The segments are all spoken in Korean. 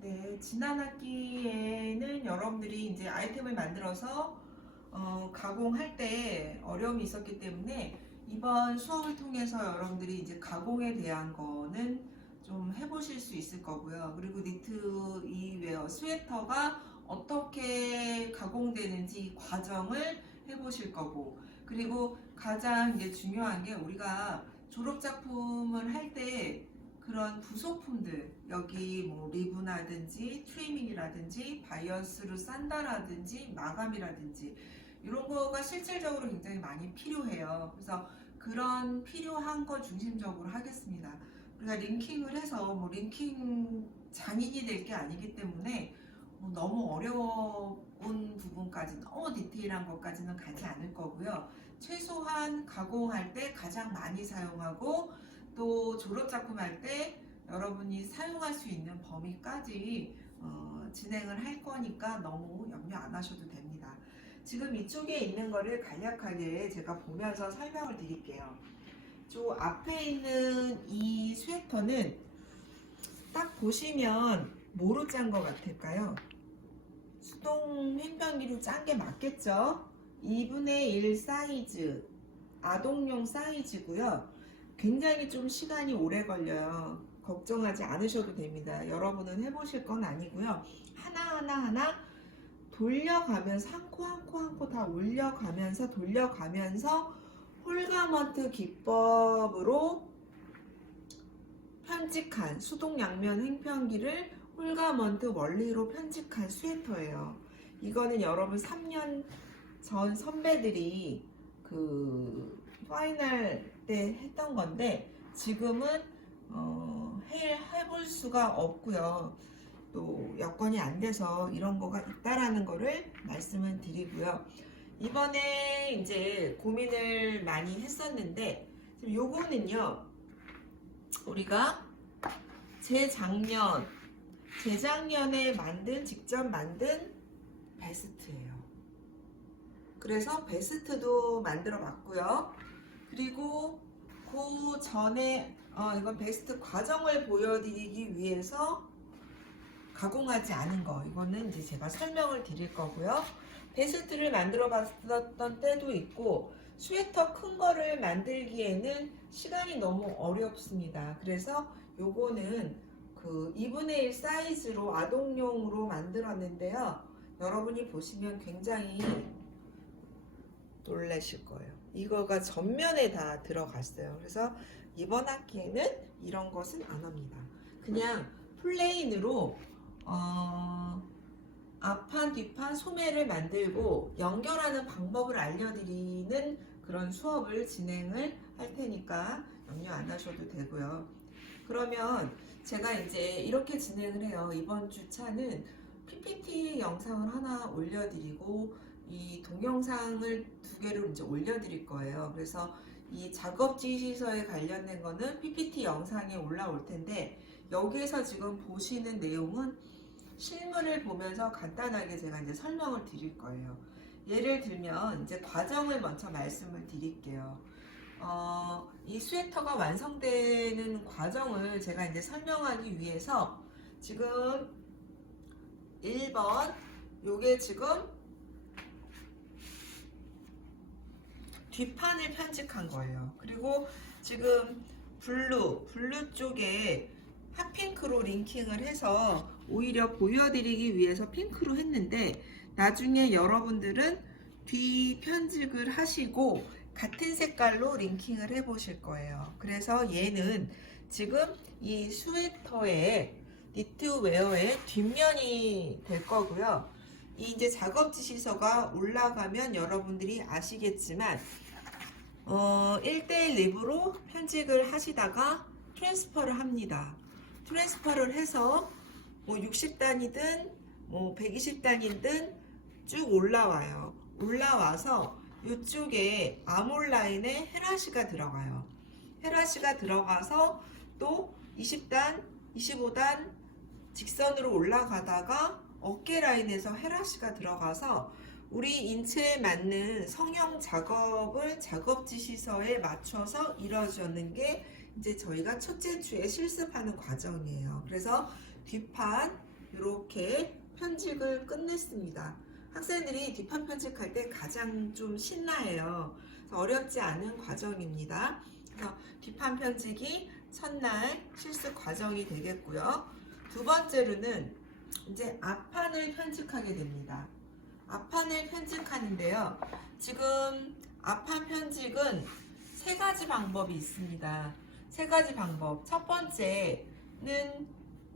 네, 지난 학기에는 여러분들이 이제 아이템을 만들어서 가공할 때 어려움이 있었기 때문에 이번 수업을 통해서 여러분들이 이제 가공에 대한 거는 좀 해보실 수 있을 거고요. 그리고 니트 이 웨어 스웨터가 어떻게 가공되는지 이 과정을 해보실 거고, 그리고 가장 이제 중요한 게 우리가 졸업 작품을 할때 그런 부속품들, 여기 뭐 리브라든지 트리밍이라든지 바이어스로 싼다라든지 마감이라든지 이런 거가 실질적으로 굉장히 많이 필요해요. 그래서 그런 필요한 거 중심적으로 하겠습니다. 우리가 링킹을 해서 뭐 링킹 장인이 될 게 아니기 때문에 뭐 너무 어려운 부분까지 너무 디테일한 것까지는 가지 않을 거고요. 최소한 가공할 때 가장 많이 사용하고 또 졸업작품 할 때 여러분이 사용할 수 있는 범위까지 진행을 할 거니까 너무 염려 안 하셔도 됩니다. 지금 이쪽에 있는 거를 간략하게 제가 보면서 설명을 드릴게요. 저 앞에 있는 이 스웨터는 딱 보시면 뭐로 짠 것 같을까요? 수동 횡변기로 짠 게 맞겠죠? 2분의 1 사이즈, 아동용 사이즈고요. 굉장히 좀 시간이 오래 걸려요. 걱정하지 않으셔도 됩니다. 여러분은 해보실 건 아니고요. 하나 돌려가면서 한 코 한 코 한 코 다 올려가면서 돌려가면서 홀가먼트 기법으로 편직한 수동 양면 횡편기를 홀가먼트 원리로 편직한 스웨터예요. 이거는 여러분 3년 전 선배들이 그 파이널 때 했던 건데 지금은 해볼 수가 없고요. 또 여건이 안 돼서 이런 거가 있다라는 거를 말씀을 드리고요. 이번에 이제 고민을 많이 했었는데 요거는요 우리가 재작년에 직접 만든 베스트예요. 그래서 베스트도 만들어 봤고요. 그리고 그 전에 이건 베스트 과정을 보여드리기 위해서 가공하지 않은 거, 이거는 이제 제가 설명을 드릴 거고요. 베스트를 만들어 봤었던 때도 있고 스웨터 큰 거를 만들기에는 시간이 너무 어렵습니다. 그래서 요거는 그 2분의 1 사이즈로 아동용으로 만들었는데요. 여러분이 보시면 굉장히 놀라실 거예요. 이거가 전면에 다 들어갔어요. 그래서 이번 학기에는 이런 것은 안 합니다. 그냥 플레인으로 앞판 뒷판 소매를 만들고 연결하는 방법을 알려드리는 그런 수업을 진행을 할 테니까 염려 안 하셔도 되고요. 그러면 제가 이제 이렇게 진행을 해요. 이번 주차는 PPT 영상을 하나 올려드리고 이 동영상을 2개를 이제 올려드릴 거예요. 그래서 이 작업 지시서에 관련된 거는 PPT 영상에 올라올 텐데 여기에서 지금 보시는 내용은 실물을 보면서 간단하게 제가 이제 설명을 드릴 거예요. 예를 들면 이제 과정을 먼저 말씀을 드릴게요. 이 스웨터가 완성되는 과정을 제가 이제 설명하기 위해서 지금 1번 요게 지금 뒷판을 편집한 거예요. 그리고 지금 블루 쪽에 핫핑크로 링킹을 해서 오히려 보여드리기 위해서 핑크로 했는데 나중에 여러분들은 뒤 편집을 하시고 같은 색깔로 링킹을 해 보실 거예요. 그래서 얘는 지금 이 스웨터의 니트웨어의 뒷면이 될 거고요. 이 이제 작업 지시서가 올라가면 여러분들이 아시겠지만 1대1 립으로 편집을 하시다가 트랜스퍼를 합니다. 트랜스퍼를 해서 뭐 60단이든 뭐 120단이든 쭉 올라와요. 올라와서 이쪽에 아몰 라인에 헤라시가 들어가요. 헤라시가 들어가서 또 20단, 25단 직선으로 올라가다가 어깨 라인에서 헤라시가 들어가서 우리 인체에 맞는 성형 작업을 작업 지시서에 맞춰서 이루어지는 게 이제 저희가 첫째 주에 실습하는 과정이에요. 그래서 뒷판, 이렇게 편집을 끝냈습니다. 학생들이 뒷판 편집할 때 가장 좀 신나해요. 어렵지 않은 과정입니다. 그래서 뒷판 편집이 첫날 실습 과정이 되겠고요. 두 번째로는 이제 앞판을 편집하게 됩니다. 앞판을 편집하는데요. 지금 앞판 편집은 세 가지 방법이 있습니다. 세 가지 방법. 첫 번째는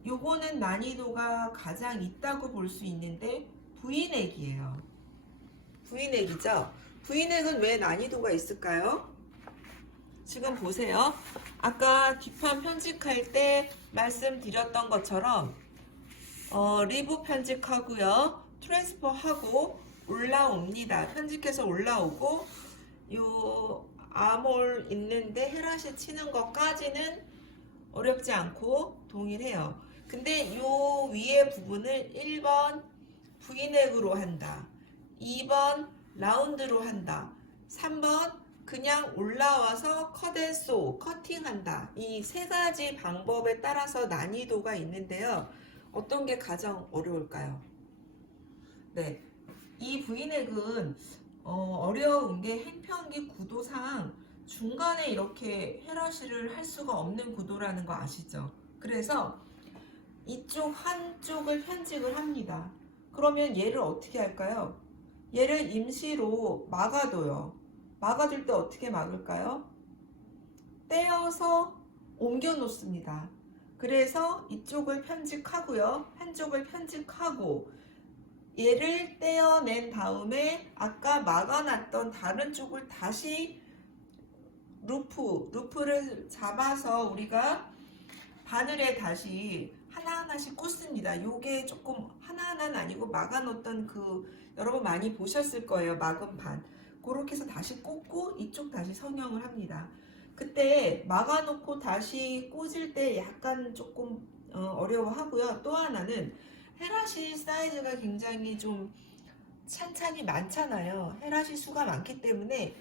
요거는 난이도가 가장 있다고 볼 수 있는데 V넥이에요. V넥이죠. V넥은 왜 난이도가 있을까요? 지금 보세요. 아까 뒷판 편집할 때 말씀드렸던 것처럼 리브 편집하고요. 트랜스퍼 하고 올라옵니다. 편집해서 올라오고 요 아몰 있는데 헤라시 치는 것까지는 어렵지 않고 동일해요. 근데 요 위에 부분을 1번 V넥으로 한다. 2번 라운드로 한다. 3번 그냥 올라와서 컷앤소, 커팅한다. 이 세 가지 방법에 따라서 난이도가 있는데요. 어떤 게 가장 어려울까요? 네, 이 V넥은 어려운 게 행편기 구도상 중간에 이렇게 헤라시를 할 수가 없는 구도라는 거 아시죠? 그래서 이쪽 한쪽을 편집을 합니다. 그러면 얘를 어떻게 할까요? 얘를 임시로 막아둬요. 막아둘 때 어떻게 막을까요? 떼어서 옮겨 놓습니다. 그래서 이쪽을 편집하고요. 한쪽을 편집하고 얘를 떼어낸 다음에 아까 막아놨던 다른 쪽을 다시 루프를 잡아서 우리가 바늘에 다시 하나하나씩 꽂습니다. 요게 조금 하나하나는 아니고 막아놓던 여러분 많이 보셨을 거예요. 막은 반. 그렇게 해서 다시 꽂고 이쪽 다시 성형을 합니다. 그때 막아놓고 다시 꽂을 때 약간 조금 어려워하고요. 또 하나는 헤라시 사이즈가 굉장히 좀 찬찬히 많잖아요. 헤라시 수가 많기 때문에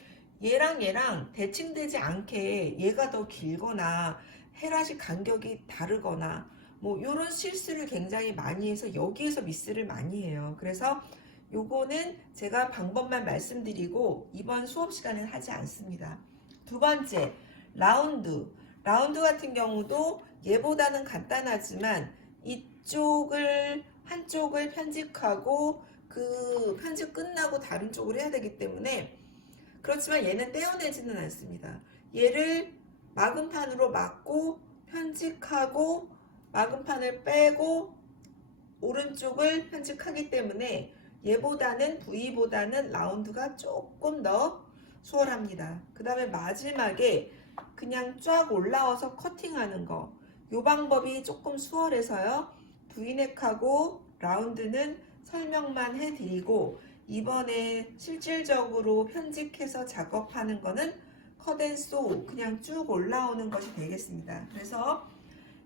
얘랑 대칭되지 않게 얘가 더 길거나 헤라시 간격이 다르거나 뭐 이런 실수를 굉장히 많이 해서 여기에서 미스를 많이 해요. 그래서 요거는 제가 방법만 말씀드리고 이번 수업 시간에는 하지 않습니다. 두 번째, 라운드 같은 경우도 얘보다는 간단하지만 한쪽을 편집하고 그 편집 끝나고 다른 쪽으로 해야 되기 때문에 그렇지만 얘는 떼어내지는 않습니다. 얘를 막음판으로 막고 편집하고 막음판을 빼고 오른쪽을 편집하기 때문에 얘보다는 V보다는 라운드가 조금 더 수월합니다. 그 다음에 마지막에 그냥 쫙 올라와서 커팅하는 거. 요 방법이 조금 수월해서요. V넥하고 라운드는 설명만 해드리고 이번에 실질적으로 편집해서 작업하는 거는 컷앤소 그냥 쭉 올라오는 것이 되겠습니다. 그래서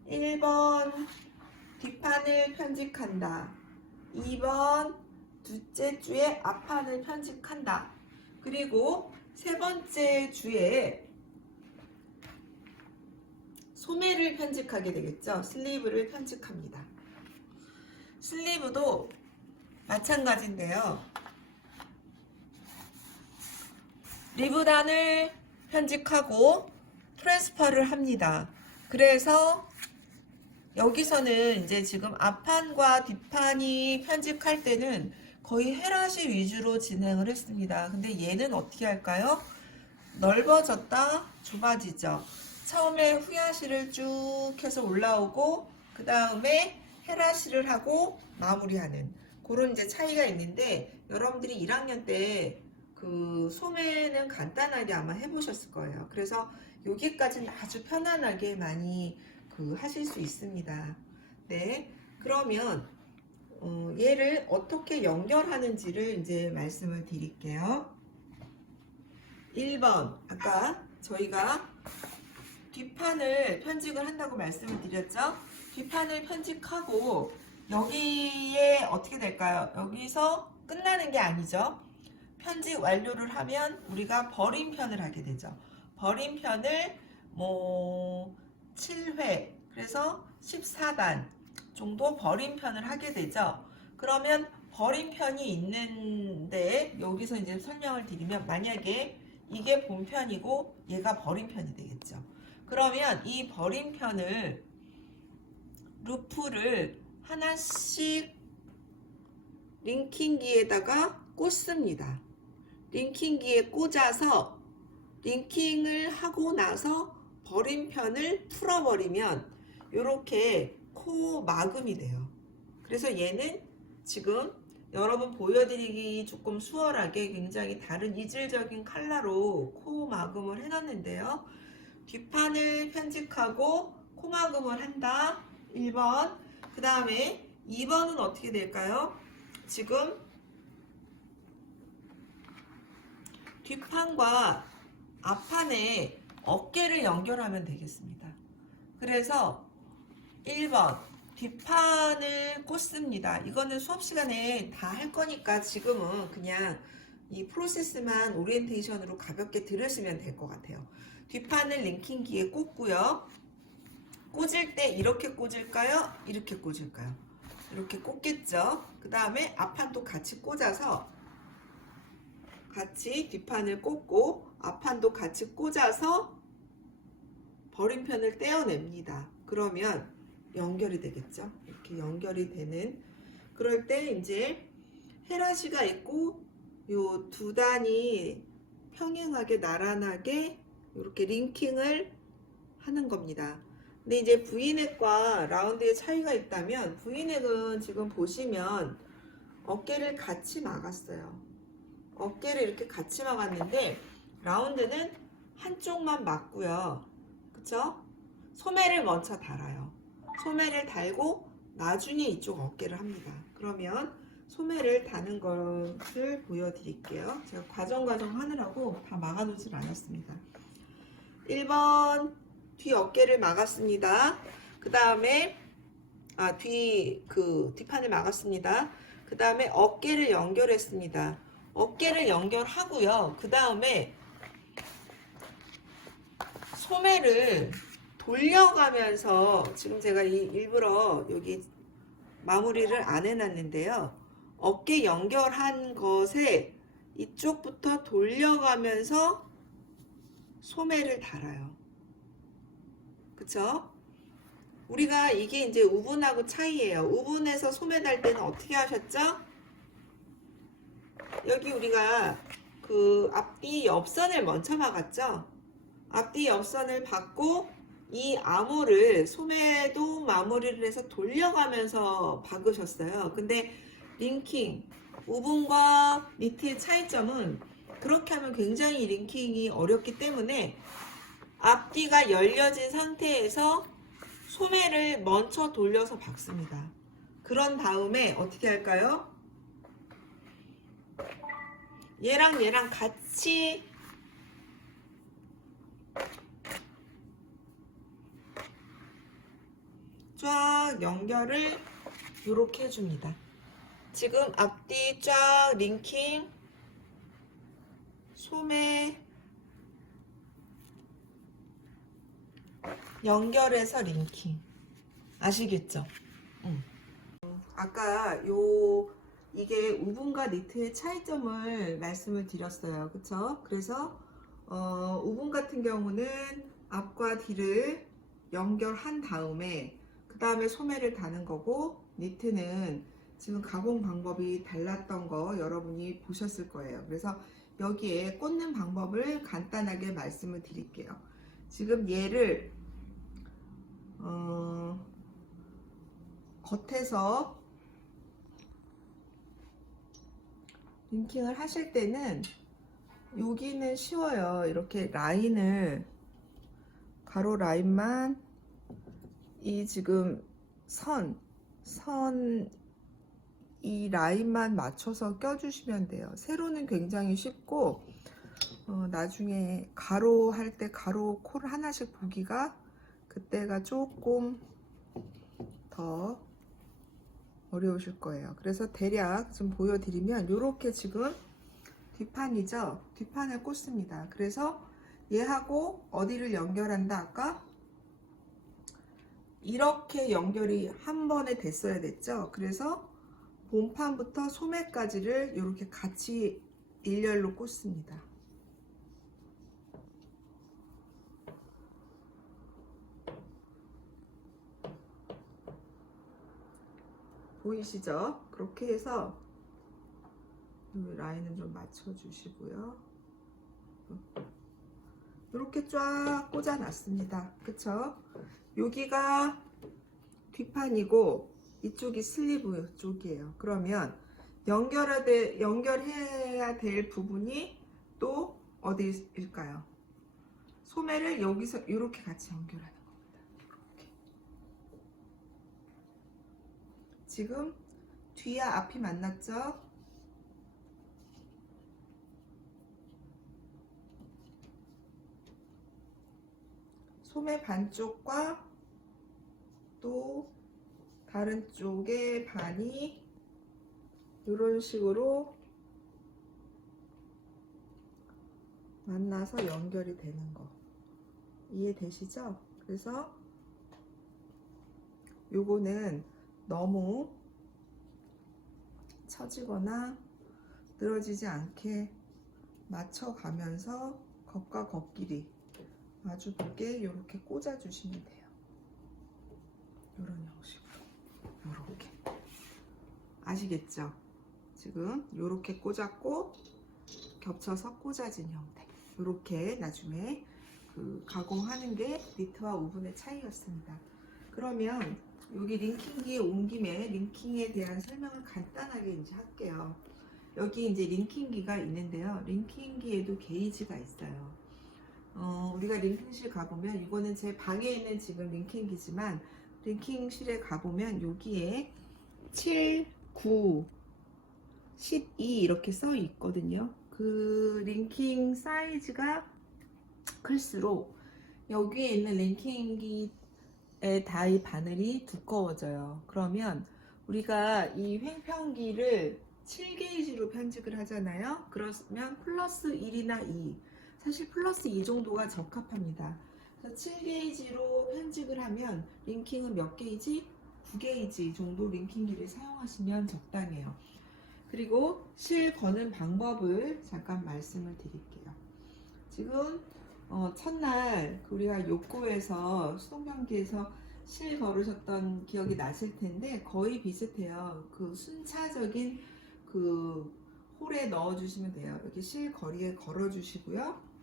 1번 뒷판을 편집한다. 2번 둘째 주에 앞판을 편집한다. 그리고 세 번째 주에 소매를 편집하게 되겠죠. 슬리브를 편집합니다. 슬리브도 마찬가지인데요. 리브단을 편집하고 트랜스퍼를 합니다. 그래서 여기서는 이제 지금 앞판과 뒷판이 편집할 때는 거의 헤라시 위주로 진행을 했습니다. 근데 얘는 어떻게 할까요? 넓어졌다 좁아지죠. 처음에 후야시를 쭉 해서 올라오고 그 다음에 헤라시를 하고 마무리하는 그런 이제 차이가 있는데 여러분들이 1학년 때 그 소매는 간단하게 아마 해보셨을 거예요. 그래서 여기까지는 아주 편안하게 많이 하실 수 있습니다. 네, 그러면 얘를 어떻게 연결하는지를 이제 말씀을 드릴게요. 1번 아까 저희가 뒷판을 편집을 한다고 말씀을 드렸죠. 뒷판을 편집하고 여기에 어떻게 될까요? 여기서 끝나는 게 아니죠. 편집 완료를 하면 우리가 버림편을 하게 되죠. 버림편을 뭐 7회 그래서 14단 정도 버림편을 하게 되죠. 그러면 버림편이 있는데 여기서 이제 설명을 드리면 만약에 이게 본편이고 얘가 버림편이 되겠죠. 그러면 이 버림편을 루프를 하나씩 링킹기에다가 꽂습니다. 링킹기에 꽂아서 링킹을 하고 나서 버림편을 풀어버리면 이렇게 코 마금이 돼요. 그래서 얘는 지금 여러분 보여드리기 조금 수월하게 굉장히 다른 이질적인 컬러로 코 마금을 해놨는데요. 뒷판을 편집하고 코 마금을 한다. 1번. 그 다음에 2번은 어떻게 될까요? 지금 뒷판과 앞판에 어깨를 연결하면 되겠습니다. 그래서 1번 뒷판을 꽂습니다. 이거는 수업 시간에 다 할 거니까 지금은 그냥 이 프로세스만 오리엔테이션으로 가볍게 들으시면 될 것 같아요. 뒷판을 링킹기에 꽂고요. 꽂을 때 이렇게 꽂을까요? 이렇게 꽂을까요? 이렇게 꽂겠죠. 그 다음에 앞판도 같이 꽂아서 같이 뒷판을 꽂고 앞판도 같이 꽂아서 버림편을 떼어냅니다. 그러면 연결이 되겠죠. 이렇게 연결이 되는, 그럴 때 이제 헤라시가 있고 요 두 단이 평행하게 나란하게 이렇게 링킹을 하는 겁니다. 근데 이제 V넥과 라운드의 차이가 있다면 V넥은 지금 보시면 어깨를 같이 막았어요. 어깨를 이렇게 같이 막았는데 라운드는 한쪽만 막고요. 그쵸? 소매를 먼저 달아요. 소매를 달고 나중에 이쪽 어깨를 합니다. 그러면 소매를 다는 것을 보여드릴게요. 제가 과정 하느라고 다 막아놓질 않았습니다. 1번 뒤 어깨를 막았습니다. 그 다음에 뒷판을 막았습니다. 그 다음에 어깨를 연결했습니다. 어깨를 연결하고요. 그 다음에 소매를 돌려가면서, 지금 제가 일부러 여기 마무리를 안 해놨는데요. 어깨 연결한 것에 이쪽부터 돌려가면서 소매를 달아요. 그쵸? 우리가 이게 이제 우분하고 차이예요. 우분에서 소매 달 때는 어떻게 하셨죠? 여기 우리가 그 앞뒤 옆선을 먼저 막았죠? 앞뒤 옆선을 박고 이 암호를 소매도 마무리를 해서 돌려가면서 박으셨어요. 근데 링킹, 우분과 니트의 차이점은 그렇게 하면 굉장히 링킹이 어렵기 때문에 앞뒤가 열려진 상태에서 소매를 먼저 돌려서 박습니다. 그런 다음에 어떻게 할까요? 얘랑 같이 쫙 연결을 이렇게 해줍니다. 지금 앞뒤 쫙 링킹, 소매 연결해서 링킹. 아시겠죠? 아까 이게 우분과 니트의 차이점을 말씀을 드렸어요. 그쵸? 그래서 우분 같은 경우는 앞과 뒤를 연결한 다음에 그 다음에 소매를 다는 거고, 니트는 지금 가공 방법이 달랐던 거 여러분이 보셨을 거예요. 그래서 여기에 꽂는 방법을 간단하게 말씀을 드릴게요. 지금 얘를 겉에서 링킹을 하실 때는 여기는 쉬워요. 이렇게 라인을, 가로 라인만, 이 지금 이 라인만 맞춰서 껴주시면 돼요. 세로는 굉장히 쉽고 나중에 가로 할 때 가로 코를 하나씩 보기가 그때가 조금 더 어려우실 거예요. 그래서 대략 좀 보여드리면 이렇게 지금 뒷판이죠. 뒷판을 꽂습니다. 그래서 얘하고 어디를 연결한다? 아까 이렇게 연결이 한 번에 됐어야 됐죠. 그래서 본판부터 소매까지를 이렇게 같이 일렬로 꽂습니다. 보이시죠? 그렇게 해서 라인은 좀 맞춰 주시고요. 이렇게 쫙 꽂아 놨습니다. 그쵸? 여기가 뒷판이고 이쪽이 슬리브 쪽이에요. 그러면 연결해야 될 부분이 또 어디일까요? 소매를 여기서 이렇게 같이 연결하는 겁니다. 이렇게. 지금 뒤와 앞이 만났죠? 소매 반쪽과 또 다른 쪽의 반이 이런 식으로 만나서 연결이 되는 거 이해되시죠? 그래서 요거는 너무 처지거나 늘어지지 않게 맞춰가면서 겉과 겉끼리 마주보게 이렇게 꽂아 주시면 돼요. 이런 형식으로 이렇게 아시겠죠? 지금 이렇게 꽂았고 겹쳐서 꽂아진 형태 이렇게 나중에 가공하는 게 니트와 우분의 차이였습니다. 그러면 여기 링킹기에 온 김에 링킹에 대한 설명을 간단하게 이제 할게요. 여기 이제 링킹기가 있는데요. 링킹기에도 게이지가 있어요. 우리가 링킹실 가보면 이거는 제 방에 있는 지금 링킹기지만 링킹실에 가보면 여기에 7, 9, 12 이렇게 써 있거든요. 그 링킹 사이즈가 클수록 여기에 있는 링킹기의 다이 바늘이 두꺼워져요. 그러면 우리가 이 횡평기를 7게이지로 편집을 하잖아요. 그러면 플러스 1이나 2 사실 플러스 2 정도가 적합합니다. 그래서 7게이지로 편집을 하면 링킹은 몇 게이지? 9게이지 정도 링킹기를 사용하시면 적당해요. 그리고 실 거는 방법을 잠깐 말씀을 드릴게요. 지금 첫날 우리가 욕구에서 수동변기에서 실 걸으셨던 기억이 나실 텐데 거의 비슷해요. 그 순차적인 그 홀에 넣어 주시면 돼요. 이렇게 실 거리에 걸어 주시고요.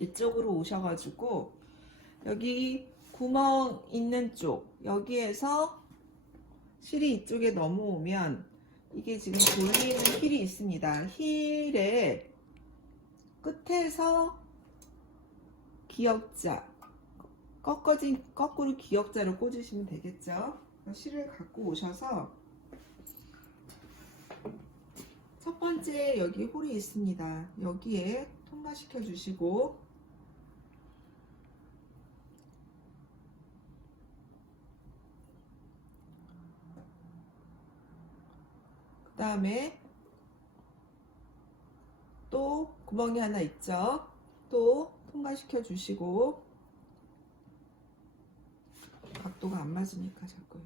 이쪽으로 오셔가지고 여기 구멍 있는 쪽 여기에서 실이 이쪽에 넘어오면 이게 지금 돌리는 힐이 있습니다. 힐의 끝에서 기역자 거꾸로 기역자를 꽂으시면 되겠죠. 실을 갖고 오셔서 첫 번째 여기 홀이 있습니다. 여기에 통과시켜 주시고 그 다음에 또 구멍이 하나 있죠. 또 통과시켜 주시고 각도가 안 맞으니까 자꾸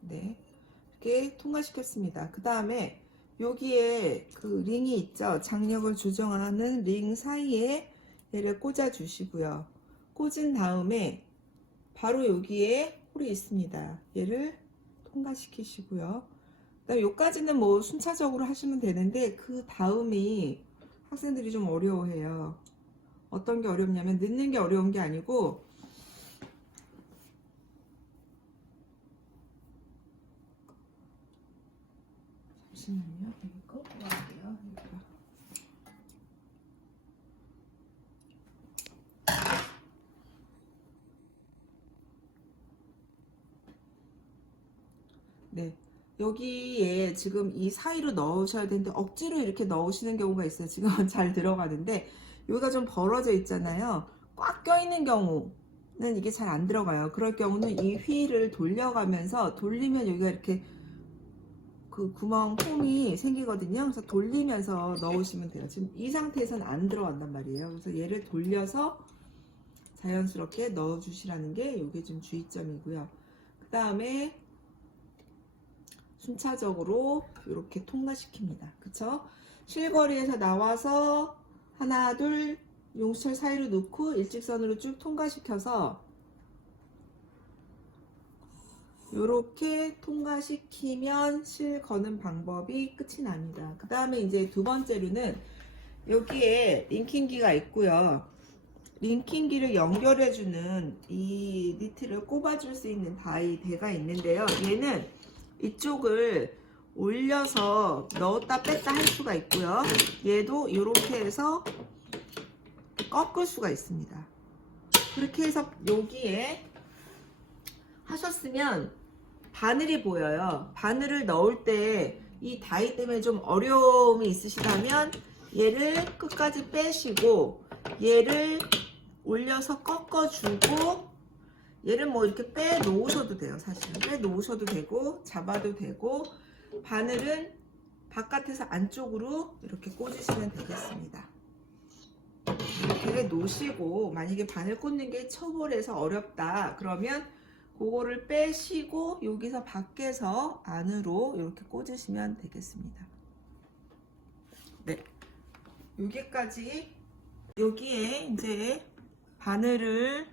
네 이렇게 통과시켰습니다. 그 다음에 여기에 그 링이 있죠. 장력을 조정하는 링 사이에 얘를 꽂아 주시고요. 꽂은 다음에 바로 여기에 홀이 있습니다. 얘를 통과시키시고요. 그다음에 여기까지는 뭐 순차적으로 하시면 되는데 그 다음이 학생들이 좀 어려워해요. 어떤 게 어렵냐면 넣는 게 어려운 게 아니고 잠시만요. 여기 거 뽑아볼게요. 네. 여기에 지금 이 사이로 넣으셔야 되는데 억지로 이렇게 넣으시는 경우가 있어요. 지금 잘 들어가는데 여기가 좀 벌어져 있잖아요. 꽉 껴있는 경우는 이게 잘 안 들어가요. 그럴 경우는 이 휠을 돌려가면서 돌리면 여기가 이렇게 그 구멍 홈이 생기거든요. 그래서 돌리면서 넣으시면 돼요. 지금 이 상태에서는 안 들어간단 말이에요. 그래서 얘를 돌려서 자연스럽게 넣어주시라는 게 이게 좀 주의점이고요. 그 다음에 순차적으로 이렇게 통과시킵니다. 그쵸? 실거리에서 나와서 하나, 둘, 용수철 사이로 놓고 일직선으로 쭉 통과시켜서 이렇게 통과시키면 실 거는 방법이 끝이 납니다. 그 다음에 이제 두 번째로는 여기에 링킹기가 있고요. 링킹기를 연결해주는 이 니트를 꼽아줄 수 있는 대가 있는데요. 얘는 이쪽을 올려서 넣었다 뺐다 할 수가 있고요. 얘도 이렇게 해서 꺾을 수가 있습니다. 그렇게 해서 여기에 하셨으면 바늘이 보여요. 바늘을 넣을 때 이 다이 때문에 좀 어려움이 있으시다면 얘를 끝까지 빼시고 얘를 올려서 꺾어주고 얘를 뭐 이렇게 빼 놓으셔도 돼요. 사실은 빼 놓으셔도 되고 잡아도 되고 바늘은 바깥에서 안쪽으로 이렇게 꽂으시면 되겠습니다. 이렇게 놓으시고 만약에 바늘 꽂는 게 초보라서 어렵다 그러면 그거를 빼시고 여기서 밖에서 안으로 이렇게 꽂으시면 되겠습니다. 네, 여기까지. 여기에 이제 바늘에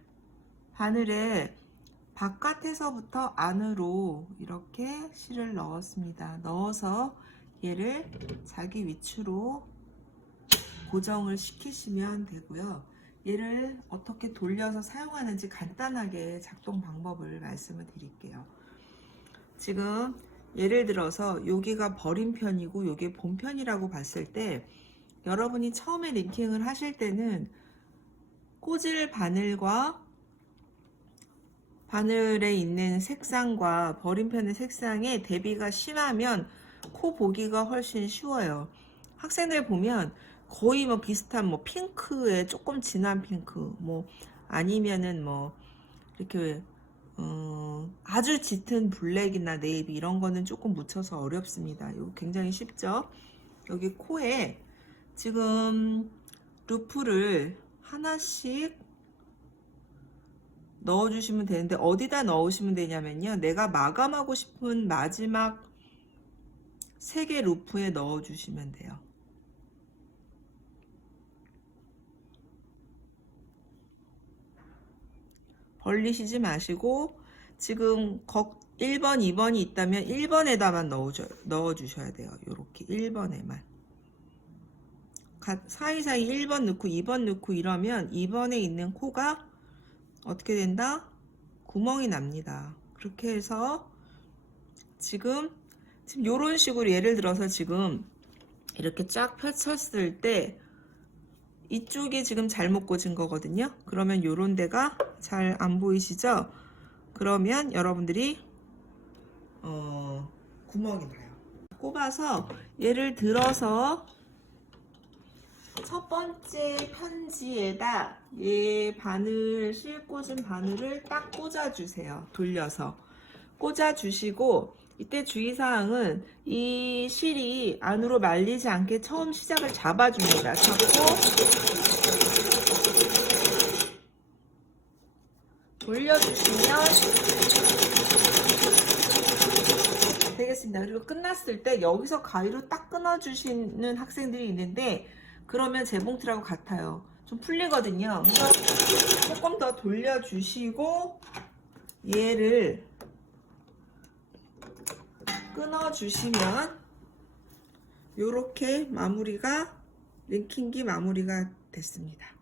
바깥에서부터 안으로 이렇게 실을 넣었습니다. 넣어서 얘를 자기 위치로 고정을 시키시면 되고요. 얘를 어떻게 돌려서 사용하는지 간단하게 작동 방법을 말씀을 드릴게요. 지금 예를 들어서 여기가 버림편이고 여기 본편이라고 봤을 때 여러분이 처음에 링킹을 하실 때는 꽂을 바늘과 바늘에 있는 색상과 버림편의 색상의 대비가 심하면 코 보기가 훨씬 쉬워요. 학생들 보면 거의 뭐 비슷한 뭐 핑크에 조금 진한 핑크 뭐 아니면은 뭐 이렇게 아주 짙은 블랙이나 네이비 이런 거는 조금 묻혀서 어렵습니다. 이거 굉장히 쉽죠? 여기 코에 지금 루프를 하나씩 넣어주시면 되는데 어디다 넣으시면 되냐면요. 내가 마감하고 싶은 마지막 3개 루프에 넣어주시면 돼요. 벌리시지 마시고 지금 1번, 2번이 있다면 1번에다만 넣어주셔야 돼요. 이렇게 1번에만. 사이사이 1번 넣고 2번 넣고 이러면 2번에 있는 코가 어떻게 된다? 구멍이 납니다. 그렇게 해서 지금 이런 식으로 예를 들어서 지금 이렇게 쫙 펼쳤을 때 이쪽이 지금 잘못 꽂은 거거든요. 그러면 요런 데가 잘 안 보이시죠? 그러면 여러분들이 구멍이 나요. 꼽아서 예를 들어서 첫 번째 편지에다 실 꽂은 바늘을 딱 꽂아주세요. 돌려서 꽂아주시고 이때 주의사항은 이 실이 안으로 말리지 않게 처음 시작을 잡아줍니다. 잡고 돌려주시면 되겠습니다. 그리고 끝났을 때 여기서 가위로 딱 끊어주시는 학생들이 있는데 그러면 재봉틀하고 같아요. 좀 풀리거든요. 그래서 조금 더 돌려주시고 얘를 끊어주시면 이렇게 링킹기 마무리가 됐습니다.